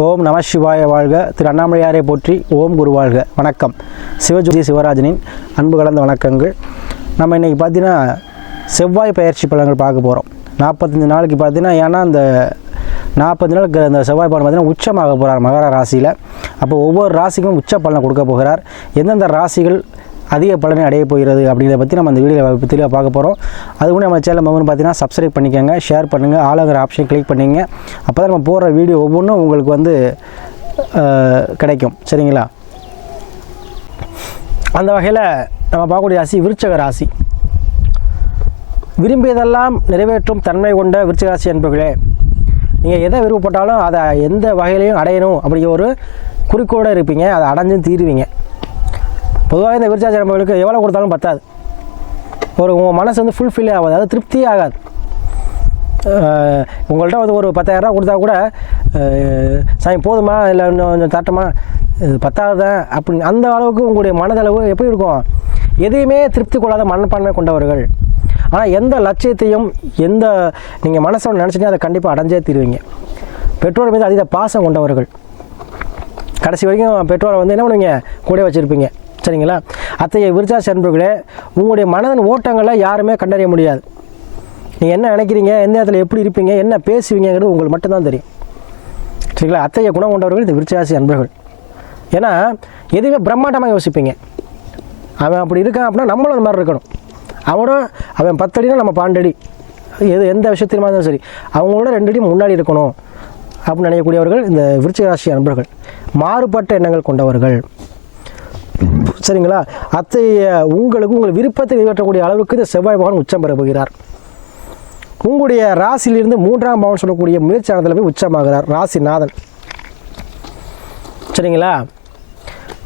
ஓம் நம சிவாய வாழ்க. திரு அண்ணாமலையாரை போற்றி ஓம் குரு வாழ்க. வணக்கம். சிவஜோதி சிவராஜனின் அன்பு கலந்த வணக்கங்கள். நம்ம இன்றைக்கி பார்த்தீங்கன்னா செவ்வாய் பயிற்சி பலன்கள் பார்க்க போகிறோம் நாற்பத்தஞ்சு நாளைக்கு பார்த்தீங்கன்னா ஏன்னா அந்த நாற்பது நாளுக்கு அந்த செவ்வாய் பலன் பார்த்தீங்கன்னா உச்சமாக போகிறார் மகர ராசியில். அப்போ ஒவ்வொரு ராசிக்கும் உச்ச பலனை கொடுக்க போகிறார். எந்தெந்த ராசிகள் அதிக பலனை அடைய போகிறது அப்படிங்கிறத பற்றி நம்ம அந்த வீடியோவில் தெளிவாக பார்க்க போகிறோம் அது கூட நம்ம சேனல் மகன் பார்த்தீங்கன்னா சப்ஸ்கிரைப் பண்ணிக்கோங்க ஷேர் பண்ணுங்கள் ஆளுங்கிற ஆப்ஷன் கிளிக் பண்ணிங்க அப்போ தான் நம்ம போடுற வீடியோ ஒவ்வொன்றும் உங்களுக்கு வந்து கிடைக்கும். சரிங்களா? அந்த வகையில் நம்ம பார்க்கக்கூடிய ராசி விருச்சக ராசி. விரும்பியதெல்லாம் நிறைவேற்றும் தன்மை கொண்ட விருச்சக ராசி என்பர்களே நீங்கள் எதை விருப்பப்பட்டாலும் அதை எந்த வகையிலையும் அடையணும் அப்படிங்கிற ஒரு குறிக்கோடு இருப்பீங்க. அதை அடைஞ்சும் தீருவீங்க. பொதுவாக இந்த விருச்சாச்சி நம்பர்களுக்கு எவ்வளோ கொடுத்தாலும் பத்தாது. ஒரு உங்கள் மனசு வந்து ஃபுல்ஃபில்லே ஆகாது அது திருப்தியே ஆகாது. உங்கள்கிட்ட வந்து ஒரு பத்தாயிரரூபா கொடுத்தா கூட சாயம் சாமி போதுமா இல்லை இன்னும் கொஞ்சம் தட்டமா இது பத்தாவதா அப்படின்னு அந்த அளவுக்கு உங்களுடைய மனதளவு எப்படி இருக்கும்? எதையுமே திருப்தி கொள்ளாத மனப்பான்மை கொண்டவர்கள். ஆனால் எந்த லட்சியத்தையும் எந்த நீங்கள் மனசோட நினச்சிட்டே அதை கண்டிப்பாக அடைஞ்சே தீருவீங்க. பெற்றோர் மீது அதீத பாசம் கொண்டவர்கள். கடைசி வரைக்கும் பெற்றோரை வந்து என்ன பண்ணுவீங்க? கூட வச்சுருப்பீங்க. சரிங்களா? அத்தகைய விருச்சா அன்பர்களே உங்களுடைய மனதின் ஓட்டங்களை யாருமே கண்டறிய முடியாது. நீங்கள் என்ன நினைக்கிறீங்க? எந்த இடத்துல எப்படி இருப்பீங்க? என்ன பேசுவீங்கிறது உங்களுக்கு மட்டும்தான் தெரியும். சரிங்களா? அத்தகைய குணம் கொண்டவர்கள் இந்த விருச்சாசி அன்பர்கள். ஏன்னா எதுவுமே பிரம்மாண்டமாக யோசிப்பீங்க. அவன் அப்படி இருக்கான் அப்படின்னா நம்மளும் அந்த மாதிரி இருக்கணும். அவனும் அவன் பத்தடினா நம்ம பாண்டடி. எது எந்த விஷயத்திலுமா இருந்தாலும் சரி. அவங்களோட ரெண்டு அடி முன்னாடி இருக்கணும் அப்படின்னு நினைக்கக்கூடியவர்கள் இந்த விருச்சிக ராசி அன்பர்கள். மாறுபட்ட எண்ணங்கள் கொண்டவர்கள். சரிங்களா? அத்தகைய உங்களுக்கு உங்கள் விருப்பத்தை நிறைவேற்றக்கூடிய அளவுக்கு இந்த செவ்வாய் பகவான் உச்சம் பெற போகிறார். உங்களுடைய ராசியிலிருந்து மூன்றாம் பவன் சொல்லக்கூடிய முயற்சியானதில் போய் உச்சமாகிறார் ராசிநாதன். சரிங்களா?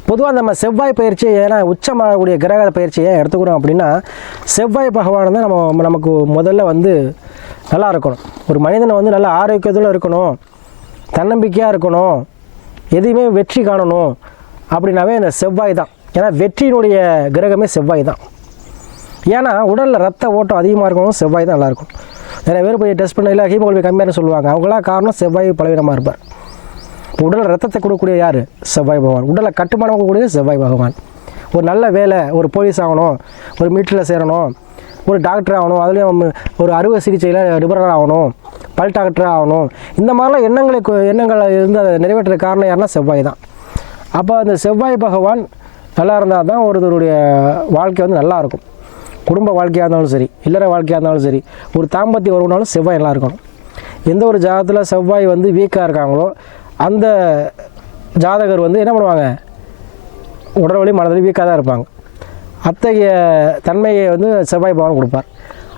பொதுவாக நம்ம செவ்வாய் பயிற்சியை ஏன்னா உச்சமாகக்கூடிய கிரக பயிற்சியை ஏன் எடுத்துக்கிறோம் அப்படின்னா செவ்வாய் பகவான் தான் நம்ம நமக்கு முதல்ல வந்து நல்லா இருக்கணும். ஒரு மனிதனை வந்து நல்ல ஆரோக்கியத்தில் இருக்கணும். தன்னம்பிக்கையாக இருக்கணும். எதையுமே வெற்றி காணணும். அப்படின்னாவே இந்த செவ்வாய் தான். ஏன்னா வெற்றியினுடைய கிரகமே செவ்வாய் தான். ஏன்னா உடலில் ரத்த ஓட்டம் அதிகமாக இருக்கணும் செவ்வாய் தான் நல்லாயிருக்கும் நிறைய பேர் போய் டெஸ்ட் பண்ண இல்லை ஹீமோகுளோபின் கம்மியாக சொல்லுவாங்க. அவங்களாம் காரணம் செவ்வாய் பலவீனமாக இருப்பார். உடல் ரத்தத்தை கொடுக்கக்கூடிய யார்? செவ்வாய் பகவான். உடலை கட்டுமானம் கொடுக்கக்கூடிய செவ்வாய் பகவான். ஒரு நல்ல வேலை ஒரு போலீஸ் ஆகணும் ஒரு மீட்டரில் சேரணும் ஒரு டாக்டர் ஆகணும் அதுலேயும் ஒரு அறுவை சிகிச்சையில் நிபுணர் ஆகணும் பல் டாக்டராக ஆகணும். இந்த மாதிரிலாம் எண்ணங்களை எண்ணங்களை இருந்து அதை நிறைவேற்றுற காரணம் யாருன்னா செவ்வாய் தான். அப்போ அந்த செவ்வாய் பகவான் நல்லா இருந்தால் தான் ஒருத்தருடைய வாழ்க்கை வந்து நல்லா இருக்கும். குடும்ப வாழ்க்கையாக இருந்தாலும் சரி இல்லற வாழ்க்கையாக இருந்தாலும் சரி ஒரு தாம்பத்திய உறவுனாலும் செவ்வாய் நல்லா இருக்கணும். எந்த ஒரு ஜாதகத்தில் செவ்வாய் வந்து வீக்காக இருக்காங்களோ அந்த ஜாதகர் வந்து என்ன பண்ணுவாங்க? உடல் வழி மனதில் வீக்காக தான் இருப்பாங்க. அத்தகைய தன்மையை வந்து செவ்வாய் பகவான் கொடுப்பார்.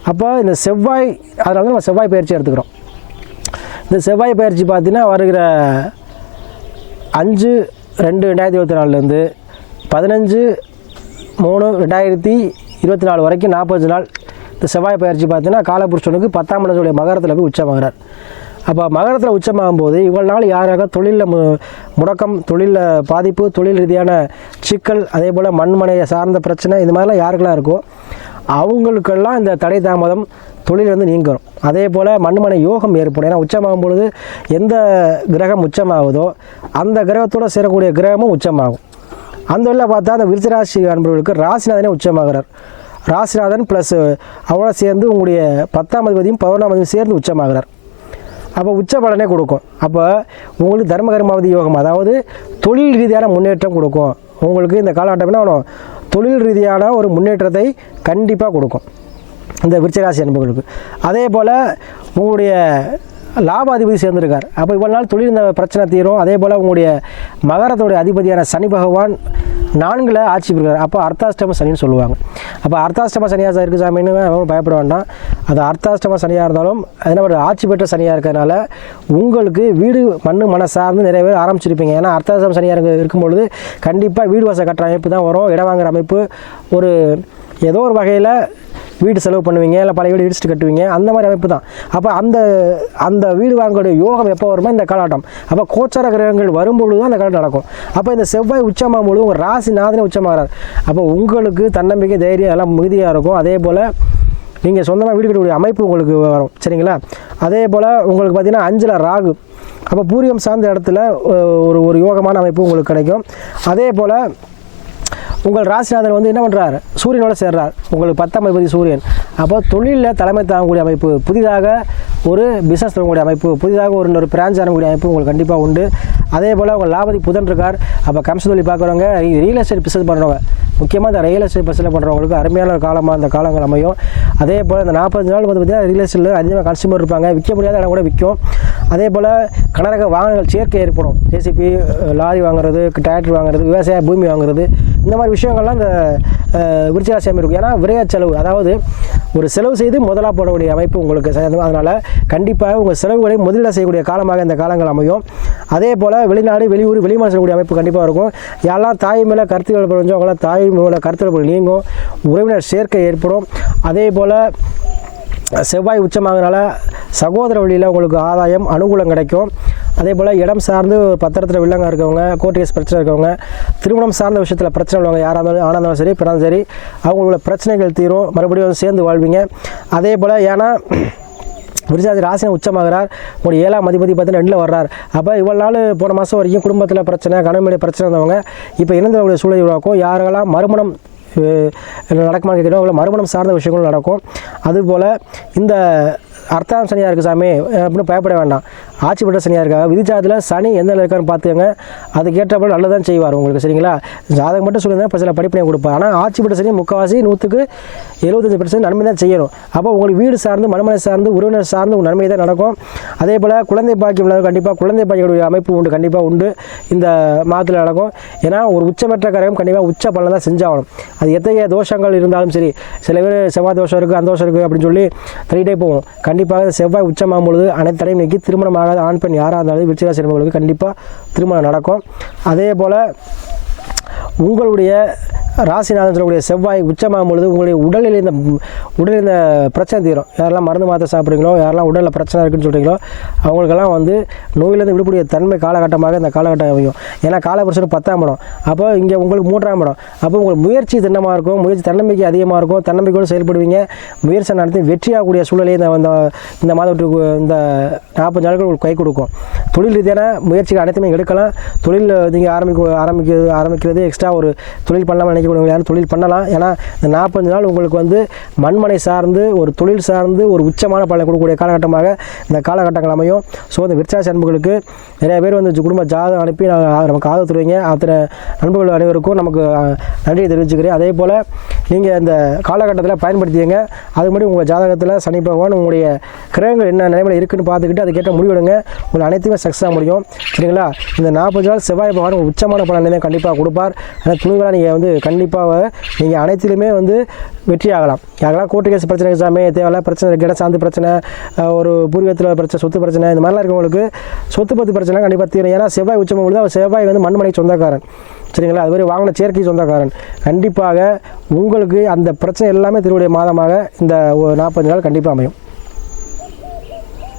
அப்போ இந்த செவ்வாய் அதனால தான் நம்ம செவ்வாய் பயிற்சி எடுத்துக்கிறோம். இந்த செவ்வாய் பயிற்சி பார்த்தீங்கன்னா வருகிற அஞ்சு ரெண்டு ரெண்டாயிரத்தி இருபத்தி நாலுலேருந்து பதினஞ்சு மூணு ரெண்டாயிரத்தி இருபத்தி நாலு வரைக்கும் நாற்பது நாள் இந்த செவ்வாய் பயிற்சி பார்த்தீங்கன்னா காலபுருஷனுக்கு பத்தாம் இடத்துடைய மகரத்தில் போய் உச்சமாகிறார். அப்போ மகரத்தில் உச்சமாகும் போது இவ்வளோ நாள் யாராக தொழிலில் மு முடக்கம் தொழிலில் பாதிப்பு தொழில் ரீதியான சிக்கல் அதே போல் மண்மனையை சார்ந்த பிரச்சனை இந்த மாதிரிலாம் யாருக்கெல்லாம் இருக்கோ அவங்களுக்கெல்லாம் இந்த தடை தாமதம் தொழில் வந்து நீங்கும் அதே போல் மண்மனை யோகம் ஏற்படும். ஏன்னா உச்சமாகும் பொழுது எந்த கிரகம் உச்சமாகுதோ அந்த கிரகத்தோடு சேரக்கூடிய கிரகமும் உச்சமாகும். அந்த வழியில் பார்த்தா அந்த விருச்சராசி அன்பர்களுக்கு ராசிநாதனே உச்சமாகிறார். ராசிநாதன் ப்ளஸ் அவரோட சேர்ந்து உங்களுடைய பத்தாம் அதிபதியும் பதினொன்றாம் அதிபதியும் சேர்ந்து உச்சமாகிறார். அப்போ உச்ச பலனே கொடுக்கும். அப்போ உங்களுக்கு தர்ம கர்மாவதி யோகம் அதாவது தொழில் ரீதியான முன்னேற்றம் கொடுக்கும். உங்களுக்கு இந்த காலகட்டம் என்ன தொழில் ரீதியான ஒரு முன்னேற்றத்தை கண்டிப்பாக கொடுக்கும். இந்த விருச்சராசி அன்பர்களுக்கு. அதே போல் உங்களுடைய லாப அதிபதி சேர்ந்திருக்கார். அப்போ இவ்வளோ நாள் தொழில் இந்த பிரச்சனை தீரும். அதே போல் உங்களுடைய மகரத்துடைய அதிபதியான சனி பகவான் நான்கில் ஆட்சி பெறுகிறார் அப்போ அர்த்தாஷ்டம சனின்னு சொல்லுவாங்க. அப்போ அர்த்தாஷ்டம சனியாக இருக்குது சாமின்னு அவன் பயப்பட வேண்டாம். அது அர்த்தாஷ்டம சனியாக இருந்தாலும் அதனால் ஒரு ஆட்சி பெற்ற சனியாக இருக்கிறதுனால உங்களுக்கு வீடு மண்ணு மன சார்ந்து நிறைய பேர் ஆரம்பிச்சிருப்பீங்க. ஏன்னா அர்த்தாஷ்டம சனியாக இருக்கு இருக்கும்பொழுது கண்டிப்பாக வீடு வாசல் கட்டுற அமைப்பு தான் வரும். இடம் வாங்குகிற அமைப்பு ஒரு ஏதோ ஒரு வகையில் வீடு செலவு பண்ணுவீங்க இல்லை பழைய வீடு இடிச்சுட்டு கட்டுவீங்க அந்த மாதிரி அமைப்பு தான். அப்போ அந்த அந்த வீடு வாங்கக்கூடிய யோகம் எப்போ வருமோ இந்த காலாட்டம் அப்போ கோச்சார கிரகங்கள் வரும்பொழுது தான் அந்த காலம் நடக்கும். அப்போ இந்த செவ்வாய் உச்சமாகும் பொழுது உங்கள் ராசி நாதனே உச்சமாகிறார் அப்போ உங்களுக்கு தன்னம்பிக்கை தைரியம் எல்லாம் மிகுதியாக இருக்கும். அதே போல் நீங்கள் சொந்தமாக வீடு கட்டக்கூடிய அமைப்பு உங்களுக்கு வரும். சரிங்களா? அதே போல் உங்களுக்கு பார்த்தீங்கன்னா அஞ்சில் ராகு. அப்போ பூரியம் சார்ந்த இடத்துல ஒரு ஒரு யோகமான அமைப்பு உங்களுக்கு கிடைக்கும். அதே போல் உங்கள் ராசிநாதன் வந்து என்ன பண்ணுறார் சூரியனோட சேர்றார். உங்களுக்கு பத்தாம் அதிபதி சூரியன். அப்போ தொழிலில் தலைமை தாங்கக்கூடிய அமைப்பு புதிதாக ஒரு பிஸ்னஸ் தரக்கூடிய அமைப்பு புதிதாக ஒரு ஒரு பிரான்ச் ஆரம்பிக்கூடிய அமைப்பு உங்களுக்கு கண்டிப்பாக உண்டு. அதே போல் உங்கள் லாபதி புதன் இருக்கார். அப்போ கம்ச தொழில் பார்க்குறவங்க ரியல் எஸ்டேட் பிஸ்னஸ் பண்ணுறவங்க முக்கியமாக இந்த ரியல் எஸ்டேட் பஸ்ஸில் பண்ணுறவங்களுக்கு அருமையான ஒரு காலமாக அந்த காலங்கள் அமையும். அதே போல் இந்த நாற்பது நாள் வந்து பார்த்தீங்கன்னா ரியல் எஸ்டேட்டில் அதிகமாக கன்சியூமர் இருப்பாங்க. விற்க முடியாத இடம் கூட விற்கும். அதே போல் கனரக வாகனங்கள் சேர்க்கை ஏற்படும். ஜேசிபி லாரி வாங்குறது டிராக்டர் வாங்குறது விவசாய பூமி வாங்குறது. இந்த மாதிரி விஷயங்கள்லாம் இந்த விருச்சிகாசியம் இருக்கும் ஏன்னா விரையா செலவு அதாவது ஒரு செலவு செய்து முதலாக போடக்கூடிய அமைப்பு உங்களுக்கு அதனால் கண்டிப்பாக உங்கள் செலவுகளை முதலீடு செய்யக்கூடிய காலமாக இந்த காலங்கள் அமையும். அதே போல் வெளிநாடு வெளியூர் வெளிமாநில செய்யக்கூடிய அமைப்பு கண்டிப்பாக இருக்கும். யாரெல்லாம் தாய் மேலே கருத்து வேலைப்படுறோம் அவங்களாம் தாய் மேலே கருத்து நீங்கும். உறவினர் சேர்க்கை ஏற்படும். அதே போல் செவ்வாய் உச்சமாகனால சகோதர வழியில் உங்களுக்கு ஆதாயம் அனுகூலம் கிடைக்கும். அதே போல் இடம் சார்ந்து பத்திரத்தில் வில்லங்க இருக்கவங்க கோர்ட் கேஸ் பிரச்சனை இருக்கவங்க திருமணம் சார்ந்த விஷயத்தில் பிரச்சனை உள்ளவங்க யாராக இருந்தாலும் ஆனா இருந்தாலும் சரி பிறந்தாலும் சரி அவங்களோட பிரச்சனைகள் தீரும். மறுபடியும் சேர்ந்து வாழ்வீங்க. அதே போல் ஏன்னா விருஜாதி ராசினை உச்சமாகிறார். ஒரு ஏழாம் அதிபதி பார்த்தீங்கன்னா ரெண்டில் வர்றார். அப்போ இவ்வளோ நாள் போன மாதம் வரைக்கும் குடும்பத்தில் பிரச்சனை கணவனுடைய பிரச்சனை இருந்தவங்க இப்போ இணைந்தவங்களுடைய சூழலை உருவாக்கும். யாரெல்லாம் மறுமணம் நடக்குமான்னு நடக்குமா கேட்கணும் மறுமணம் சார்ந்த விஷயங்கள் நடக்கும். அதுபோல் இந்த அர்த்தாம் சனியாக இருக்குது சாமி. அப்படின்னு பயப்பட வேண்டாம். ஆட்சி பெற்ற சனியாக இருக்கா விதிச்சாதில் சனி எந்த நிலையில் இருக்கான்னு பார்த்துக்கங்க. அதுக்கேற்றப்ப நல்லதான் செய்வார் உங்களுக்கு சரிங்களா? ஜாதகம் மட்டும் சொல்லுங்க இப்போ சில படிப்பினை கொடுப்பார். ஆனால் ஆட்சி பெற்ற சனி முக்கால்வாசி நூற்றுக்கு எழுபத்தஞ்சு பர்சன்ட் நன்மை தான் செய்யணும். அப்போ உங்களுக்கு வீடு சார்ந்து மனமனை சார்ந்து உறவினர் சார்ந்து உங்கள் நன்மை தான் நடக்கும். அதே போல் குழந்தை பாக்கியம் உள்ளது கண்டிப்பாக குழந்தை பாக்கியுடைய அமைப்பு உண்டு கண்டிப்பாக உண்டு. இந்த மாதத்தில் நடக்கும். ஏன்னா ஒரு உச்சமற்ற கரகம் கண்டிப்பாக உச்ச பலன் தான் செஞ்சாகணும். அது எத்தகைய தோஷங்கள் இருந்தாலும் சரி சில பேர் செவ்வாய் தோஷம் இருக்குது அந்த தோஷம் இருக்குது அப்படின்னு சொல்லி த்ரீ டே போவோம். கண்டிப்பாக இந்த செவ்வாய் உச்சமாகும் பொழுது அனைத்து தடையும் நீக்கி திருமணமாகாத ஆண் பெண் யாராக இருந்தாலும் விருச்சிகராசி என்பவர்களுக்கு கண்டிப்பாக திருமணம் நடக்கும். அதே போல் உங்களுடைய ராசிநாதன் சொல்லக்கூடிய செவ்வாய் உச்சமாகும் பொழுது உங்களுடைய உடலில் இந்த உடலில் இந்த பிரச்சனை தீரும். யாரெல்லாம் மருந்து மாத்திரை சாப்பிட்றீங்களோ யாரெல்லாம் உடலில் பிரச்சனை இருக்குன்னு சொல்கிறீங்களோ அவங்களுக்கெல்லாம் வந்து நோயிலேருந்து விடக்கூடிய தன்மை காலகட்டமாக இந்த காலகட்டம் அமையும். ஏன்னா காலபுருஷனுக்கு பத்தாம் இடம். அப்போ இங்கே உங்களுக்கு மூன்றாம் இடம். அப்போ உங்களுக்கு முயற்சி திண்ணமாக இருக்கும். முயற்சி தன்னம்பிக்கை அதிகமாக இருக்கும். தன்னம்பிக்கையோடு செயல்படுவீங்க. முயற்சி நடத்தி வெற்றியாகக்கூடிய சூழலை இந்த இந்த இந்த மாதத்துக்கு இந்த நாற்பது நாட்கள் உங்களுக்கு கை கொடுக்கும். தொழில் ரீதியான முயற்சிகள் அனைத்துமே எடுக்கலாம். தொழில் நீங்கள் ஆரம்பிக்க ஆரம்பிக்க ஆரம்பிக்கிறது எக்ஸ்ட்ரா ஒரு தொழில் பண்ணலாம்னு நினைக்கக்கூடிய யாரும் தொழில் பண்ணலாம். ஏன்னா இந்த நாற்பது நாள் உங்களுக்கு வந்து மண்மனை சார்ந்து ஒரு தொழில் சார்ந்து ஒரு உச்சமான பலனை கொடுக்கக்கூடிய காலகட்டமாக இந்த காலகட்டங்கள் அமையும். ஸோ இந்த விருச்சாசி அன்புகளுக்கு நிறைய பேர் வந்து குடும்ப ஜாதகம் அனுப்பி நான் நமக்கு ஆதரவு தருவீங்க. அத்தனை நண்பர்கள் அனைவருக்கும் நமக்கு நன்றியை தெரிவிச்சுக்கிறேன். அதே போல் நீங்கள் இந்த காலகட்டத்தில் பயன்படுத்திங்க அது மாதிரி உங்கள் ஜாதகத்தில் சனி பகவான் உங்களுடைய கிரகங்கள் என்ன நிலைமையில் இருக்குன்னு பார்த்துக்கிட்டு அதுக்கேற்ற முடிவெடுங்க. உங்களை அனைத்துமே சக்ஸஸாக முடியும். சரிங்களா? இந்த நாற்பது நாள் செவ்வாய் பகவான் உச்சமான பலனை தான் கண்டிப்பாக கொடுப்பார். ஆனால் துணிவெல்லாம் நீங்கள் வந்து கண்டிப்பாக நீங்கள் அனைத்திலுமே வந்து வெற்றி ஆகலாம். யாரெல்லாம் கோர்ட்டு கேஸ் பிரச்சனை எக்ஸாமே தேவையில்ல பிரச்சனை கிட இடம் பிரச்சனை ஒரு பூர்வீகத்தில் பிரச்சனை சொத்து பிரச்சனை இந்த மாதிரிலாம் இருக்கவங்களுக்கு சொத்து பத்து பிரச்சனை கண்டிப்பாக தீரும். ஏன்னா செவ்வாய் உச்சம் பொழுது அவர் செவ்வாய் வந்து மண்மனை சொந்தக்காரன். சரிங்களா? அது மாதிரி வாங்கின சேர்க்கை சொந்தக்காரன். கண்டிப்பாக உங்களுக்கு அந்த பிரச்சனை எல்லாமே திருவுடைய மாதமாக இந்த ஒரு நாற்பது நாள் கண்டிப்பாக அமையும்.